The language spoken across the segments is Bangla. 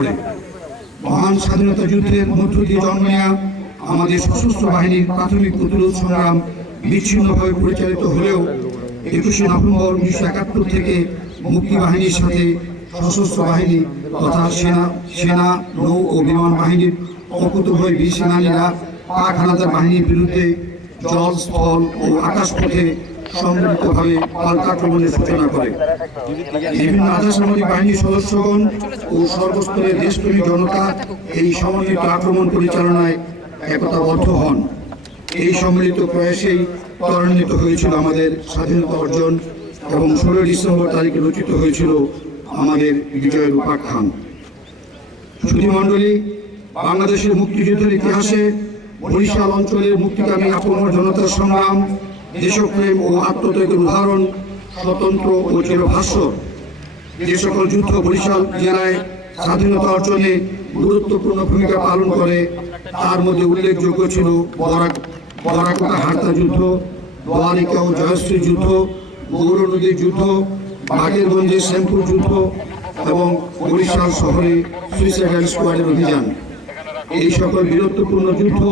মহান স্বাধীনতা যুদ্ধের মধ্য দিয়ে জন্ম নেওয়া আমাদের সশস্ত্র বাহিনীর প্রাথমিক প্রতিরোধ সংগ্রাম বিচ্ছিন্নভাবে পরিচালিত হলেও একুশে নভেম্বর উনিশশো একাত্তর থেকে মুক্তি বাহিনীর সাথে সশস্ত্র বাহিনী তথা সেনা সেনা, নৌ ও বিমান বাহিনীর অকুতভয় বীর সেনানীরা পাক হানাদার বাহিনীর বিরুদ্ধে জল, স্থল ও আকাশপথে সম্মিলিতভাবে আক্রমণের সূচনা করে। বিভিন্ন আধা সামরিক বাহিনীর সদস্যগণ ও সর্বস্তরের দেশপ্রেমী জনতা এই সমন্বিত আক্রমণ পরিচালনায় একতাবদ্ধ হন। এই সম্মিলিত প্রয়াসেই ত্বরান্বিত হয়েছিল আমাদের স্বাধীনতা অর্জন এবং ষোলোই ডিসেম্বর তারিখে রচিত হয়েছিল আমাদের বিজয়ের উপাখ্যান। সুধীমণ্ডলী বাংলাদেশের মুক্তিযুদ্ধের ইতিহাসে বরিশাল অঞ্চলের মুক্তিকামী আপমর জনতার সংগ্রাম দেশপ্রেম ও আত্মত্যাগের উদাহরণ স্বতন্ত্র ও চিরভাস্বর যে সকল যুদ্ধ বরিশাল জেলায় স্বাধীনতা অর্জনে গুরুত্বপূর্ণ ভূমিকা পালন করে, তার মধ্যে উল্লেখযোগ্য ছিল বরাক, বরাকোটা হারতা যুদ্ধ দোয়ারিকা ও জয়শ্রী যুদ্ধ, গৌর নদীর যুদ্ধ বাগেরগঞ্জের শ্যামপুর যুদ্ধ এবং বরিশাল শহরে সুইসাইডাল স্কোয়াডের অভিযান। এই সকল বীরত্বপূর্ণ যুদ্ধ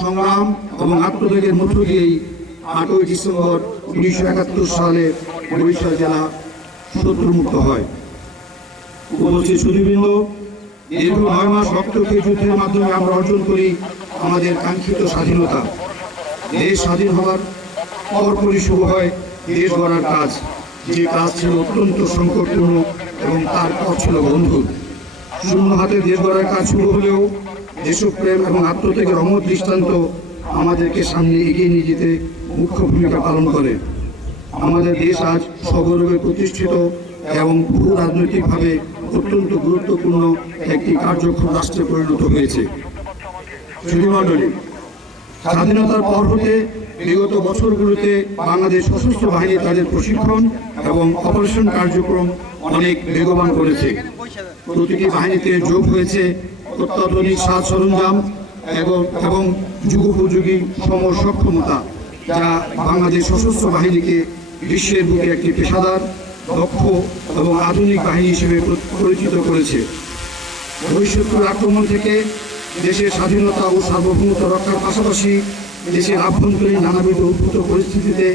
সংগ্রাম এবং আত্মত্যাগের মধ্য দিয়েই আটই ডিসেম্বর উনিশশো একাত্তর সালে বরিশাল জেলা শত্রুমুক্ত হয়। উপস্থিত সুদীবৃন্দ দীর্ঘ নয় মাস রক্তকে যুদ্ধের মাধ্যমে আমরা অর্জন করি আমাদের কাঙ্ক্ষিত স্বাধীনতা। দেশ স্বাধীন হওয়ার পরপরই শুরু হয় দেশ গড়ার কাজ। যে কাজ ছিল অত্যন্ত সংকটপূর্ণ এবং তার পথ ছিল বন্ধু। শূন্য হাতে দেশ গড়ার কাজ শুরু হলেও দেশপ্রেম এবং আত্মত্যাগের অমর দৃষ্টান্ত আমাদেরকে সামনে এগিয়ে নিয়ে যেতে মুখ্য ভূমিকা পালন করে। আমাদের দেশ আজ সগৌরবে প্রতিষ্ঠিত এবং ভূ রাজনৈতিকভাবে অত্যন্ত গুরুত্বপূর্ণ একটি কার্যক্ষম রাষ্ট্রে পরিণত হয়েছে। স্বাধীনতার পর হতে বিগত বছরগুলোতে বাংলাদেশ সশস্ত্র বাহিনী তাদের প্রশিক্ষণ এবং অপারেশন কার্যক্রম অনেক বেগবান করেছে। প্রতিটি বাহিনীতে যোগ হয়েছে অত্যাধুনিক সাজ সরঞ্জাম এবং এবং যুগোপযোগী সমসক্ষমতা। যা বাংলাদেশ সশস্ত্র বাহিনীকে বিশ্বের বুকে একটি পেশাদার, দক্ষ এবং আধুনিক বাহিনী হিসেবে পরিচিত করেছে। বহিঃশত্রুর আক্রমণ থেকে দেশের স্বাধীনতা ও সার্বভৌমত্ব রক্ষার পাশাপাশি দেশের আভ্যন্তরীণ নানাবিধ উদ্ভূত পরিস্থিতিতে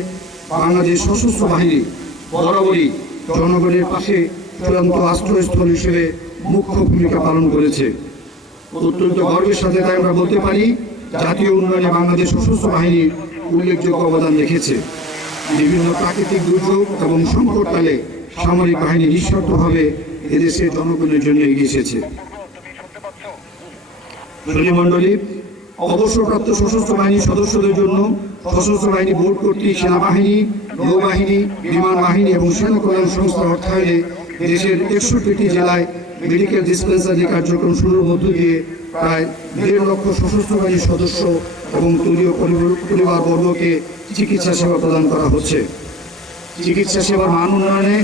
বাংলাদেশ সশস্ত্র বাহিনী বরাবরই জনগণের পাশে চূড়ান্ত আশ্রয়স্থল হিসেবে মুখ্য ভূমিকা পালন করেছে। অত্যন্ত গর্বের সাথে তাই আমরা বলতে পারি, জাতীয় উন্নয়নে বাংলাদেশ সশস্ত্র বাহিনী উল্লেখযোগ্য অবদান রেখেছে। বিভিন্ন প্রাকৃতিক দুর্যোগ এবং সংকটকালে সামরিক বাহিনী নিঃস্বার্থভাবে এদেশের জনগণের জন্য এগিয়ে এসেছে। অবসরপ্রাপ্ত সশস্ত্র বাহিনীর সদস্যদের জন্য সশস্ত্র বাহিনী বোর্ড কর্তৃক সেনাবাহিনী, নৌবাহিনী, বিমান বাহিনী এবং সেনা কল্যাণ সংস্থার অর্থায়নে দেশের একষট্টিটি জেলায় মেডিকেল ডিসপেন্সারি কার্যক্রম শুরুর মধ্য দিয়ে প্রায় দেড় লক্ষ সশস্ত্র বাহিনীর সদস্য এবং দলীয় পরিবার- পরিবারবর্গকে চিকিৎসা সেবা প্রদান করা হচ্ছে। চিকিৎসা সেবার মান উন্নয়নে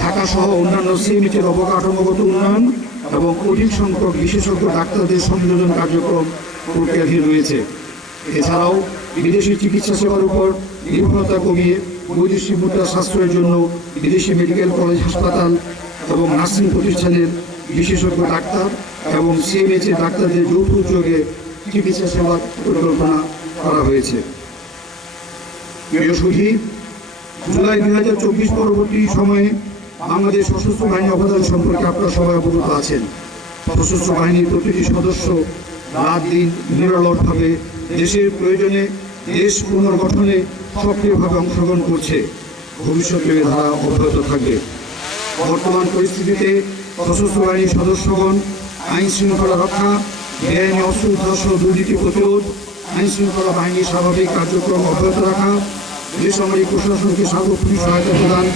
ঢাকা সহ অন্যান্য সিএমএইচের অবকাঠামোগত উন্নয়ন এবং অধিক সংখ্যক বিশেষজ্ঞ ডাক্তারদের সংযোজন কার্যক্রম প্রক্রিয়াধীন রয়েছে। এছাড়াও বিদেশি চিকিৎসা সেবার উপর নির্ভরতা কমিয়ে বৈদেশিক মুদ্রা সাশ্রয়ের জন্য বিদেশি মেডিকেল কলেজ, হাসপাতাল এবং নার্সিং প্রতিষ্ঠানের বিশেষজ্ঞ ডাক্তার এবং সিএমএইচের ডাক্তারদের যৌথ উদ্যোগে চিকিৎসা সেবার পরিকল্পনা করা হয়েছে। জুলাই দুই হাজার চব্বিশ পরবর্তী সময়ে বাংলাদেশ সশস্ত্র বাহিনী অবদান সম্পর্কে আপনারা সবাই অবগত আছেন। সশস্ত্র বাহিনীর প্রতিটি সদস্য রাত দিন নিরলসভাবে দেশের প্রয়োজনে দেশ পুনর্গঠনে সক্রিয়ভাবে অংশগ্রহণ করছে। ভবিষ্যতে ধারা অব্যাহত থাকবে। বর্তমান পরিস্থিতিতে সশস্ত্র বাহিনীর সদস্যগণ, আইন শৃঙ্খলা রক্ষা, বেআইনি অস্ত্র উদ্ধার দুর্নীতি প্রতিরোধ, আইন শৃঙ্খলা বাহিনীর স্বাভাবিক কার্যক্রম অব্যাহত রাখা বেসামরিক প্রশাসনকে সার্বক্ষণিক সহায়তা প্রদান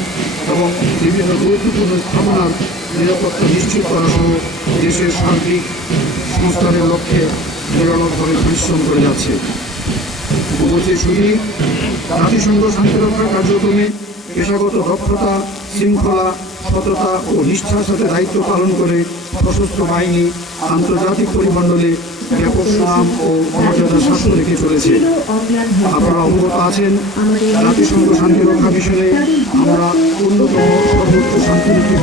এবং বিভিন্ন গুরুত্বপূর্ণ স্থাপনার নিরাপত্তা নিশ্চিত করা সহ দেশের সার্বিক সংস্কারের লক্ষ্যে নিরলসভাবে পরিশ্রম করে যাচ্ছে। উপস্থিত শুধু জাতিসংঘ শান্তিরক্ষা কার্যক্রমে পেশাগত দক্ষতা, শৃঙ্খলা, সততা ও নিষ্ঠার সাথে দায়িত্ব পালন করে সশস্ত্র বাহিনী আন্তর্জাতিক পরিমণ্ডলে ব্যাপক সুনাম ও মর্যাদা শাসন রেখে চলেছে। আপনারা অবগত আছেন, জাতিসংঘ শান্তিরক্ষা মিশনে আমরা অন্যতম সর্বোচ্চ শান্তিরক্ষী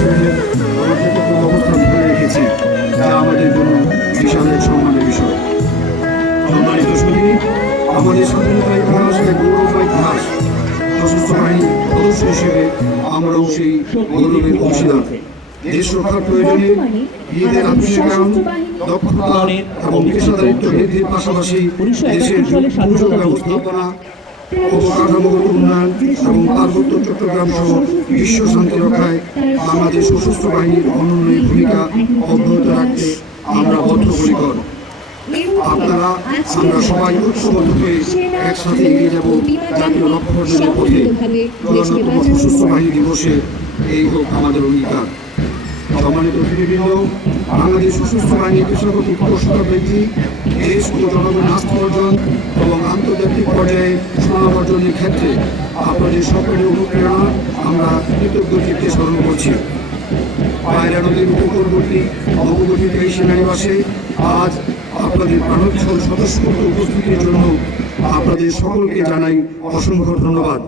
অবস্থান ধরে রেখেছি, যা আমাদের জন্য বিশাল হিসেবে আমরাও সেই গৌরবের অংশীদার। দেশ রক্ষার প্রয়োজনে নিজেদের আত্মীয়করণ দক্ষতা এবং পেশাদারিত্ব বৃদ্ধির পাশাপাশি দেশের দুর্যোগ ব্যবস্থাপনা অবকাঠামোগত উন্নয়ন এবং পার্বত্য চট্টগ্রাম সহ বিশ্ব শান্তি রক্ষায় বাংলাদেশ সশস্ত্র বাহিনীর অনন্য ভূমিকা অব্যাহত রাখতে আমরা বদ্ধপরিকর। আপনারা, আমরা সবাই ঐক্যবদ্ধ একসাথে এগিয়ে যাব, জাতীয় লক্ষ্য অর্জনের পথে চুয়ান্নতম সশস্ত্র বাহিনী দিবসে এই হোক আমাদের অঙ্গীকার। সম্মানিত অতিথিবৃন্দ, বাংলাদেশ সশস্ত্র বাহিনীর পেশাগত উৎকর্ষতা বৃদ্ধি, দেশ ও জনগণ আস্থা অর্জন এবং আন্তর্জাতিক পর্যায়ে সুনাম অর্জনের ক্ষেত্রে আপনাদের সকলের অনুপ্রেরণা আমরা কৃতজ্ঞ চিত্তে স্মরণ করছি। পায়রা নদীর উপকূলবর্তী অবগঠিত এই সেনানিবাসে আজ আপনাদের প্রাণোচ্ছল সদস্য উপস্থিতির জন্য আপনাদের সকলকে জানাই অসংখ্য ধন্যবাদ।